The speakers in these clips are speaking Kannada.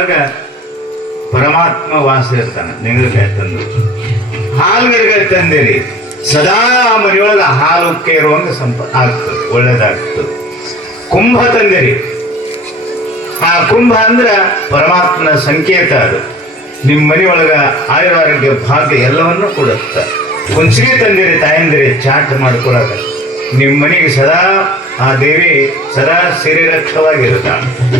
ಆಗ ಪರಮಾತ್ಮ ವಾಸ ಇರ್ತಾನೆ ನಿಂಗಲ್ಕಾಯಿ ತಂದು. ಹಾಲುಗಡಿಗೆ ತಂದಿರಿ. ಸದಾ ಮನೆಯೊಳಗೆ ಹಾಲು ಉಕ್ಕೆ ಇರುವಂಗ ಸಂಪ ಆಗ್ತದೆ, ಒಳ್ಳೇದಾಗ್ತದೆ. ಕುಂಭ ತಂದಿರಿ. ಆ ಕುಂಭ ಅಂದ್ರ ಪರಮಾತ್ಮನ ಸಂಕೇತ ಅದು. ನಿಮ್ಮ ಮನೆಯೊಳಗ ಆಯುರಾರೋಗ್ಯ ಭಾಗ್ಯ ಎಲ್ಲವನ್ನೂ ಕೊಡುತ್ತೆ. ಕುಂಚಿಗೆ ತಂದಿರಿ ತಾಯಂದಿರಿ, ಚಾಟ್ ಮಾಡ್ಕೊಳಕ ನಿಮ್ಮ ಮನೆಗೆ ಸದಾ ಆ ದೇವಿ ಸದಾ ಸಿರಿರಕ್ಷವಾಗಿರುತ್ತಾಳೆ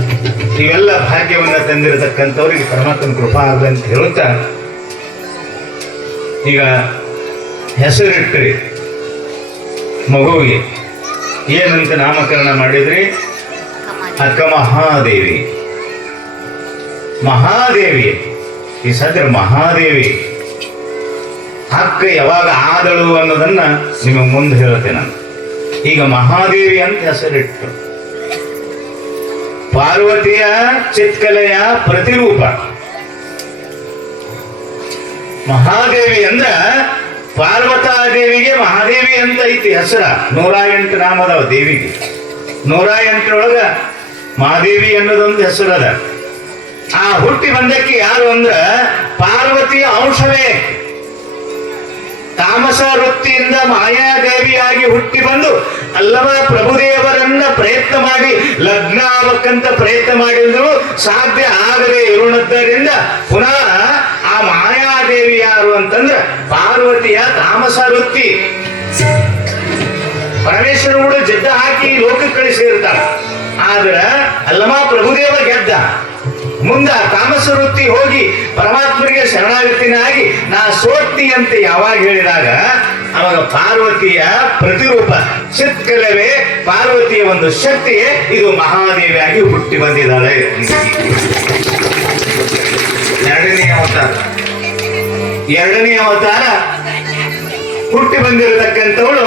ಇವೆಲ್ಲ ಭಾಗ್ಯವನ್ನು ತಂದಿರತಕ್ಕಂಥವ್ರಿಗೆ ಪರಮಾತ್ಮನ ಕೃಪಾ ಅಂತ ಹೇಳುತ್ತಾ. ಈಗ ಹೆಸರಿಟ್ರಿ ಮಗುವಿಗೆ. ಏನಂತ ನಾಮಕರಣ ಮಾಡಿದ್ರಿ? ಅಕ್ಕ ಮಹಾದೇವಿ. ಮಹಾದೇವಿ. ಈ ಸದ್ರ ಮಹಾದೇವಿ. ಅಕ್ಕ ಯಾವಾಗ ಆದಳು ಅನ್ನೋದನ್ನ ನಿಮಗೆ ಮುಂದೆ ಹೇಳುತ್ತೆ ನಾನು. ಈಗ ಮಹಾದೇವಿ ಅಂತ ಹೆಸರಿಟ್ಟು ಪಾರ್ವತಿಯ ಚಿತ್ಕಲೆಯ ಪ್ರತಿರೂಪ. ಮಹಾದೇವಿ ಅಂದ್ರ ಪಾರ್ವತಾದೇವಿಗೆ ಮಹಾದೇವಿ ಅಂತ ಐತಿ ಹೆಸರ. ನೂರ ಎಂಟು ನಾಮದವ ದೇವಿಗೆ. ನೂರ ಎಂಟರೊಳಗ ಮಹಾದೇವಿ ಅನ್ನೋದೊಂದು ಹೆಸರದ. ಆ ಹುಟ್ಟಿ ಬಂದಕ್ಕೆ ಯಾರು ಅಂದ್ರ ಪಾರ್ವತಿಯ ಅಂಶವೇ ತಾಮಸ ವೃತ್ತಿಯಿಂದ ಮಾಯಾದೇವಿಯಾಗಿ ಹುಟ್ಟಿ ಬಂದು ಅಲ್ಲವ ಪ್ರಭುದೇವರನ್ನ ಪ್ರಯತ್ನ ಮಾಡಿ ಲಗ್ನ ಆಗಕ್ಕಂತ ಪ್ರಯತ್ನ ಮಾಡಿದ್ರು ಸಾಧ್ಯ ಆಗದೆ ಇರುಣದ್ದರಿಂದ ಪುನಃ ಆ ಮಾಯಾದೇವಿ ಯಾರು ಅಂತಂದ್ರೆ ಪಾರ್ವತಿಯ ತಾಮಸ ವೃತ್ತಿ ಪರಮೇಶ್ವರಗಳು ಜಡ್ಡ ಹಾಕಿ ಲೋಕಕ್ಕೆ ಕಳಿಸಿರ್ತಾರೆ ಆದ್ರ ಅಲ್ಲಮ ಪ್ರಭುದೇವ ಗೆದ್ದ. ಮುಂದ ತಾಮಸ ವೃತ್ತಿ ಹೋಗಿ ಪರಮಾತ್ಮರಿಗೆ ಶರಣಾಗತಿನಾಗಿ ನಾ ಸೋತ್ನಿ ಅಂತ ಯಾವಾಗ ಹೇಳಿದಾಗ, ಅವಾಗ ಪಾರ್ವತಿಯ ಪ್ರತಿರೂಪ ಚಿತ್ಕಲವೇ ಪಾರ್ವತಿಯ ಒಂದು ಶಕ್ತಿಯೇ ಇದು ಮಹಾದೇವಿಯಾಗಿ ಹುಟ್ಟಿ ಬಂದಿದ್ದಾಳೆ ಎರಡನೇ ಅವತಾರ. ಎರಡನೇ ಅವತಾರ ಹುಟ್ಟಿ ಬಂದಿರತಕ್ಕಂಥವಳು.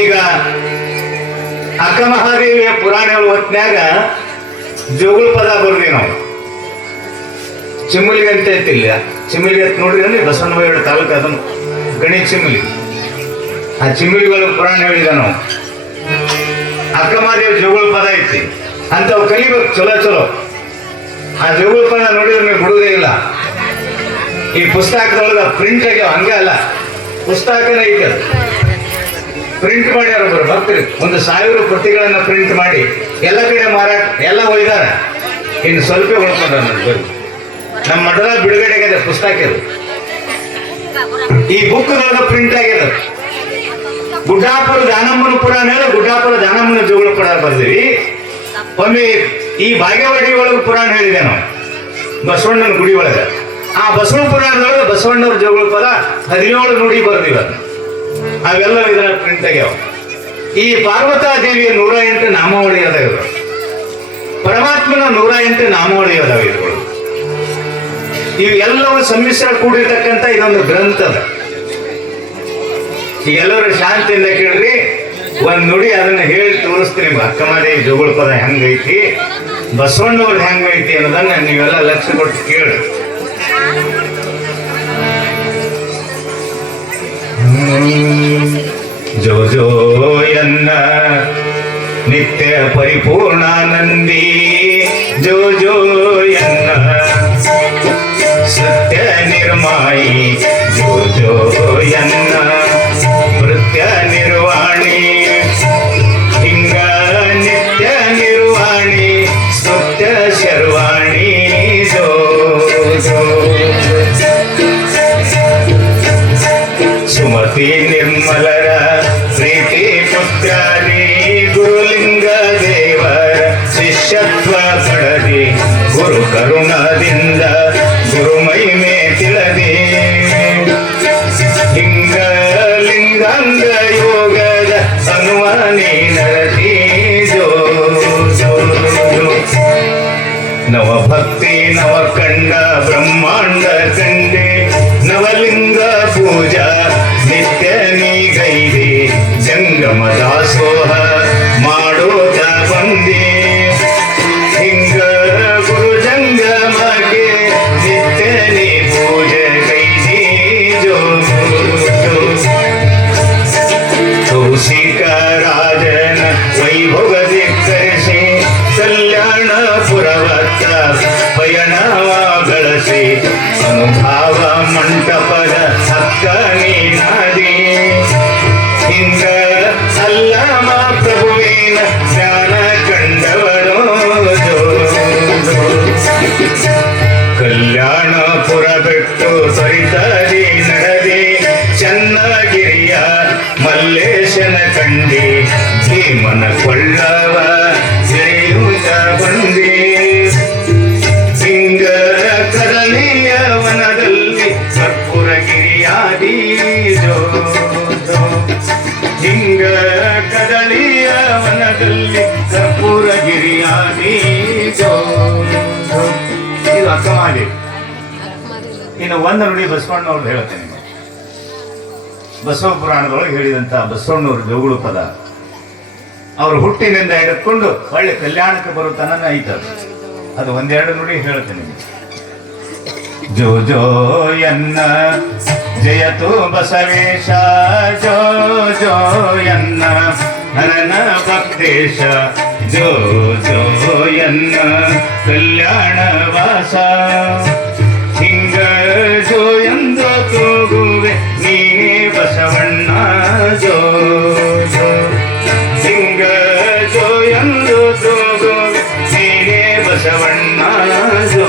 ಈಗ ಅಕ್ಕ ಮಹಾದೇವಿಯ ಪುರಾಣ ಹೊತ್ನ್ಯಾಗ ಜೋಗುಳ ಪದ ಬರ್ರಿ ನಾವು. ಚಿಮ್ಮಲಿಗೆ ಅಂತ ಐತಿಲ್ಲ ಚಿಮ್ಮಲಿಗೆ ಅಂತ ನೋಡ್ರಿ ಅಂದ್ರೆ ಬಸವನಬಾಯಿ ತಾಲೂಕು ಅದನ್ನು. ಗಣಿ ಚಿಮ್ಮಲಿ. ಆ ಚಿಮ್ಮಲಿಗಳು ಪುರಾಣ ಹೇಳಿದ ನಾವು. ಅಕ್ಕ ಮಹಾದೇವಿ ಜೋಗುಳ ಪದ ಐತಿ. ಅಂತವ್ ಕಲಿಬೇಕು, ಚಲೋ ಚಲೋ. ಆ ಜೋಗುಳ ಪದ ನೋಡಿದ್ರೆ ನೀವು ಬಿಡುವುದೇ ಇಲ್ಲ. ಈ ಪುಸ್ತಕದೊಳಗ ಪ್ರಿಂಟ್ ಆಗ್ಯಾವ, ಹಂಗೆ ಅಲ್ಲ. ಪುಸ್ತಕನೇ ಐತೆ. ಪ್ರಿಂಟ್ ಮಾಡ್ಯಾರ ಒಬ್ಬರು ಭಕ್ತರು ಒಂದು ಸಾವಿರ ಪ್ರತಿಗಳನ್ನ ಪ್ರಿಂಟ್ ಮಾಡಿ ಎಲ್ಲ ಕಡೆ ಮಾರಾಟ, ಎಲ್ಲ ಒಯ್ದಾರ ಇನ್ನು ಸ್ವಲ್ಪ ಉಳ್ಕೊಂಡ ನಮ್ಮ ಮಠದ ಬಿಡುಗಡೆ ಆಗಿದೆ ಪುಸ್ತಕ ಇದು. ಈ ಬುಕ್ ಪ್ರಿಂಟ್ ಆಗ್ಯದ ಗುಡ್ಡಾಪುರ ದಾನಮ್ಮನ ಪುರಾಣ ಹೇಳಿ. ಗುಡ್ಡಾಪುರ ದಾನಮ್ಮನ ಜೋಗಳ ಪುರಾಣ ಬರ್ದಿವಿ ಒಮ್ಮೆ ಈ ಭಾಗ್ಯವಾಡಿ ಒಳಗೆ ಪುರಾಣ ಹೇಳಿದೆ ನಾವು. ಬಸವಣ್ಣನ ಗುಡಿ ಒಳಗೆ. ಆ ಬಸವಣ್ಣ ಪುರಾಣದೊಳಗೆ ಬಸವಣ್ಣವ್ರ ಜೋಗಳ ಪದ ಹದಿನೇಳು ನುಡಿ ಬರ್ದಿವ ಅವೆಲ್ಲ ಇದರ ಪ್ರಿಂಟ್ ಆಗ್ಯಾವ ಈ ಪಾರ್ವತಾ ದೇವಿಯ ನೂರ ಎಂಟು ನಾಮಾವಳಿ ಅದಾವ ಇವರು ಪರಮಾತ್ಮನ ನೂರ ಎಂಟು ನಾಮಾವಳಿ ಅದಾವ ಇವುಗಳು ಇವೆಲ್ಲವೂ ಸಮ್ಮಿಶ್ರ ಕೂಡಿರ್ತಕ್ಕಂಥ ಇದೊಂದು ಗ್ರಂಥ ಅದ. ಎಲ್ಲರೂ ಶಾಂತಿಯಿಂದ ಕೇಳ್ರಿ, ಒಂದ್ ನುಡಿ ಅದನ್ನ ಹೇಳಿ ತೋರಿಸ್ತೀನಿ ಅಕ್ಕಮಾರಿ ಜೋಗುಳ ಪದ ಹೆಂಗೈತಿ? ಬಸವಣ್ಣವ್ರದ್ದು ಹೆಂಗೈತಿ ಅನ್ನೋದನ್ನ ನೀವೆಲ್ಲ ಲಕ್ಷ್ಯ ಕೊಟ್ಟು ಕೇಳಿ ಜೋ ಜೋ ಎನ್ನ ನಿತ್ಯ ಪರಿಪೂರ್ಣಾನಂದಿ ಜೋ ಜೋ ಎನ್ನ ಸತ್ಯ ನಿರ್ಮಾಯಿ ಜೋ ಜೋ ಎನ್ನ ಸುಮತಿ ನಿರ್ಮಲರ ಪ್ರೀತಿ ಪುತ್ರಾದಿ ಗುರುಲಿಂಗ ದೇವರ ಶಿಷ್ಯತ್ವ ಪಡದಿ. ಗುರು ಕರುಣದಿಂದ ಗುರು ಮಹಿಮೆ ತಿಳದಿ. ಲಿಂಗ ಲಿಂಗಾಂಗ ಯೋಗದ ಅನುವಾನಿ ನರತಿ ನವ ಭಕ್ತಿ ನವ ಕಂಡ ಬ್ರಹ್ಮಾಂಡ ಕಂಡೆ, ನವಲಿಂಗ ಪೂಜಾ ಜಂಗಮ ದಾಸೋಹ ಮಾಡೋದ ಬಂದಿ. ಹಿಂಗ ಗುರು ಜಂಗಮಗೆ ನಿತ್ಯನಿ ಪೂಜೆ ಕೈದಿ. ಕೌಶಿಕ ರಾಜನ ವೈಭವ ಧಿಕ್ಕರಿಸಿ ಕಲ್ಯಾಣ ಪುರವತ್ತ ಅನುಭಾವ ಮಂಟಪದ ಹಕ್ಕ ನೀನಾದಿ. ಹಿಂಗ ಕಲ್ಯಾಣಪುರ ಬಿಟ್ಟು ಸರಿತರಿ ನಡೆದಿ ಚನ್ನಗಿರಿಯ ಮಲ್ಲೇಶನ ಕಂಡಿ ಭೀಮನ ಕೊಳ್ಳವ ಅಕ್ಕಮಾದೇವಿ ಇನ್ನು ಒಂದು ನುಡಿ ಬಸವಣ್ಣವ್ರದ್ದು ಹೇಳ್ತೇನೆ. ಬಸವ ಪುರಾಣದೊಳಗೆ ಹೇಳಿದಂತ ಬಸವಣ್ಣವ್ರ ಜೋಗುಳು ಪದ ಅವ್ರ ಹುಟ್ಟಿನಿಂದ ಹಿಡ್ಕೊಂಡು ಒಳ್ಳೆ ಕಲ್ಯಾಣಕ್ಕೆ ಬರೋ ತನನ ಅದು ಒಂದೆರಡು ನುಡಿ ಹೇಳ್ತೇನೆ. ಜೋ ಜೋ ಎನ್ನ ಜಯತು ಬಸವೇಶ ಜೋ ಜೋ ಎನ್ನ, ಹರನ ಭಕ್ತೇಶ ಜೋ ಜೋಯನ್ನ ಕಲ್ಯಾಣ ವಾಸ. ಹಿಂಗ ಜೋ ಎಂದು ತೂಗುವೆ ನೀನೇ ಬಸವಣ್ಣ ಜೋ ಹಿಂಗ ಜೋ ಎಂದು ತೂಗುವೆ ನೀನೇ ಬಸವಣ್ಣ ಜೋ.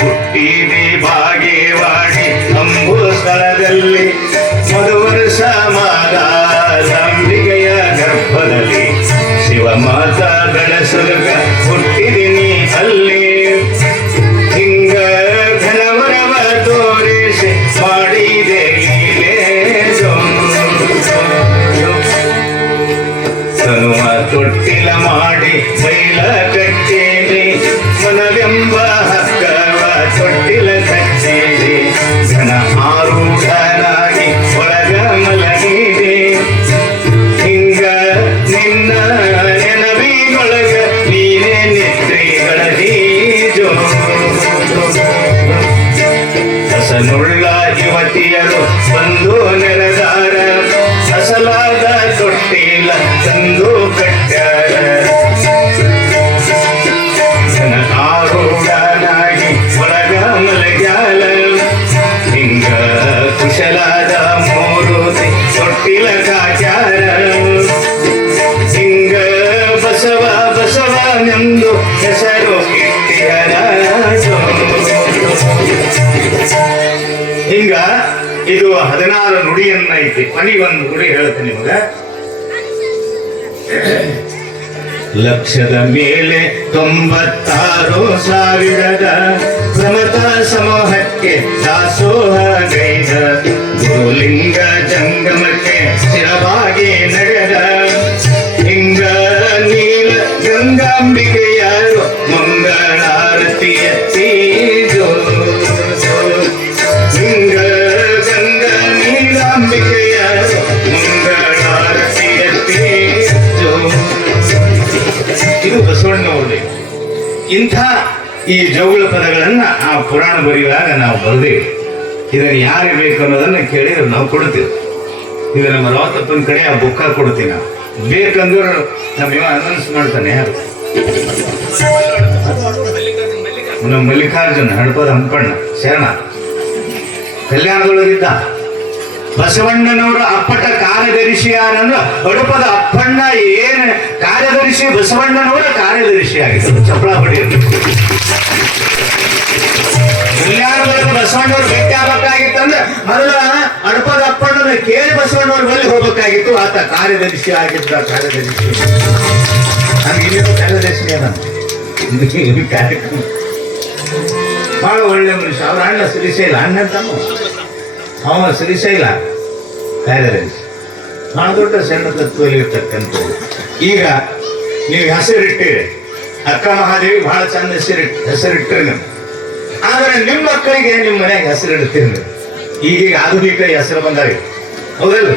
ಹುಟ್ಟಿದೆ ಬಾಗೇವಾಡಿ ಅಂಬು ಸ್ಥಳದಲ್ಲಿ ಮಧುವರ್ಷ ಮಾದ ತೊಟ್ಟಿಲ ಮಾಡಿ ಬೈಲ ಕಟ್ಟೇರಿ ಮನವೆಂಬ ಹಕ್ಕವ ತೊಟ್ಟಿಲ ಕಟ್ಟೇರಿ ಘನ ಆರೂಢನಾಗಿ ಒಳಗ ಮಲಗಿದೆ ಹಿಂಗ ನಿನ್ನ ನೆನವಿನೊಳಗ ನೀನೇ ನಿದ್ರೆಗಳ ಜೋ. ಹಸನುಳ್ಳ ಯುವತಿಯರು ಬಂದು ನೆರೆದಾರ ಅಸಲಾದ ತೊಟ್ಟಿಲ ತಂದು ಇದು ಹದಿನಾರು ನುಡಿಯನ್ನ ಐತಿ ಕೊನೆಗೊಂದು ನುಡಿ ಹೇಳ್ತೀನಿ ನಿಮಗ. ಲಕ್ಷದ ಮೇಲೆ ತೊಂಬತ್ತಾರು ಸಾವಿರದ ಸಮತ ಸಮೂಹಕ್ಕೆ ದಾಸೋಹ ಗೈದ ಗುರುಲಿಂಗ ಜಂಗಮಕ್ಕೆ ಬಸವಣ್ಣವ್ರದೇ ಇಂಥ ಈ ಜೌಗುಳ ಪದಗಳನ್ನ ಆ ಪುರಾಣ ಬರೆಯುವಾಗ ನಾವು ಬರೆದೇವೆ. ಇದನ್ನು ಯಾರಿಗೆ ಬೇಕು ಅನ್ನೋದನ್ನ ಕೇಳಿ ನಾವು ಕೊಡ್ತೀವಿ. ಇದು ನಮ್ಮ ರಾವತಪ್ಪನ ಕಡೆ ಆ ಬುಕ್ಕ ಕೊಡ್ತೀವಿ ನಾವು. ಬೇಕಂದ್ರೆ ನಮ್ಮ ಇವ ಅನೌನ್ಸ್ ಮಾಡ್ತಾನೆ ನಮ್ಮ ಮಲ್ಲಿಕಾರ್ಜುನ, ಹಣಪದ ಹಂಪಣ್ಣ, ಶರಣ. ಕಲ್ಯಾಣದೊಳಗಿದ್ದ ಬಸವಣ್ಣನವರ ಅಪ್ಪಟ ಕಾರ್ಯದರ್ಶಿ ಹಡಪದ ಅಪ್ಪಣ್ಣ ಏನ್ ಕಾರ್ಯದರ್ಶಿ ಬಸವಣ್ಣನವರ ಕಾರ್ಯದರ್ಶಿ ಆಗಿದ್ದರು ಚಪ್ಪಳ ಕಲ್ಯಾಣದೊಳಗೆ ಬಸವಣ್ಣವ್ರು ಭೇಟಿ ಆಗ್ಬೇಕಾಗಿತ್ತಂದ್ರೆ ಮೊದಲ ಅಣಪದ ಅಪ್ಪಣ್ಣನ ಕೇಳಿ ಬಸವಣ್ಣವ್ರ ಬಳಿ ಹೋಗ್ಬೇಕಾಗಿತ್ತು. ಆತ ಕಾರ್ಯದರ್ಶಿ ಆಗಿದ್ದ ಕಾರ್ಯದರ್ಶಿ. ನಮ್ಗೆ ಇನ್ನೂ ಕಾರ್ಯದರ್ಶಿ ಅದ ಇದು ಕಾರ್ಯಕ್ರಮ. ಬಹಳ ಒಳ್ಳೆ ಮನುಷ್ಯ. ಅವ್ರ ಅಣ್ಣ ಶ್ರೀಶೈಲ ಅಣ್ಣ ಅಂತಾನು ಅವ ಶ್ರೀಶೈಲ ಕಾರ್ಯದರ್ಶಿ. ಬಹಳ ದೊಡ್ಡ ಸಣ್ಣ ತತ್ವದಲ್ಲಿ ಇರ್ತಕ್ಕಂಥ ಈಗ ನೀವು ಹೆಸರಿಟ್ಟಿರಿ. ಅಕ್ಕ ಮಹಾದೇವಿ ಬಹಳ ಚಂದ ಹೆಸರಿ ಹೆಸರಿಟ್ಟಿರಿ ನೀವು ಆದರೆ ನಿಮ್ಮ ಮಕ್ಕಳಿಗೆ ನಿಮ್ಮ ಮನೆಗೆ ಹೆಸರಿಡ್ತೀರಿ ನೀವು ಈಗೀಗ ಆಧುನಿಕ ಹೆಸರು ಬಂದಾವೆ ಹೌದಲ್ಲ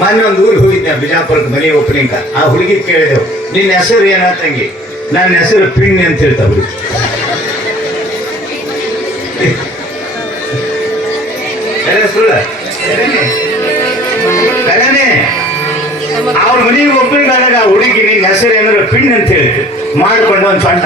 ಮೊನ್ನೆ ಒಂದು ಊರಿಗೆ ಹೋಗಿದ್ದೆ ಬಿಜಾಪುರಕ್ಕೆ ಮನೆ ಓಪನಿಂಗ್ ಆ ಹುಡುಗಿ ಕೇಳಿದೆವು, ನಿನ್ನ ಹೆಸರು ಏನ ತಂಗಿ? ನನ್ನ ಹೆಸರು ಪಿಣ್ಣಿ ಅಂತ ಹೇಳ್ತಾ ಹುಡುಗಿ. ಸುಳ್ಳ? ಅವ್ರ ಮನೆಗೆ ಆ ಹುಡುಗಿ ನಿನ್ನ ಹೆಸರು ಏನಾರ ಪಿನ್ ಅಂತ ಹೇಳಿ ಮಾಡ್ಕೊಂಡು ಒಂದು ಸಣ್ಣ